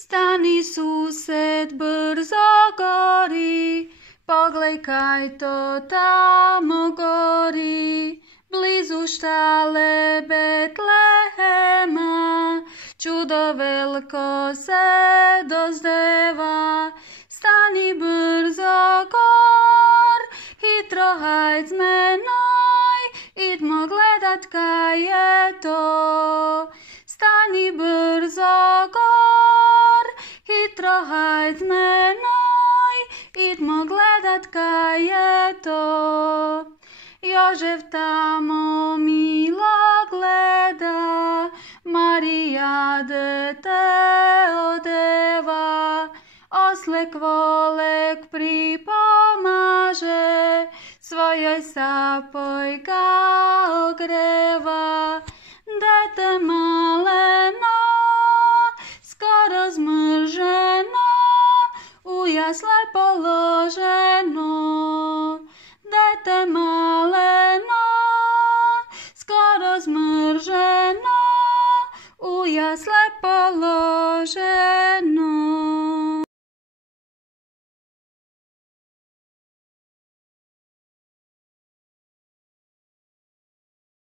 Stani sused, brzo gori, pogledaj to tamo gori, blizu štale Betlehema, čudo veliko se dozdeva. Stani brzo gor, hitro hajd z menoj, idmo gledat kaj je to. Stani brzo gor, hitro hajd z menoj, idmo gledat kaj je to. Jožef tamo milo gleda, Marija dete odeva, oslek volek pripomaže, svojoj sapoj ga ogreva. Dete maleno, skoro zmrženo, u jasle položeno,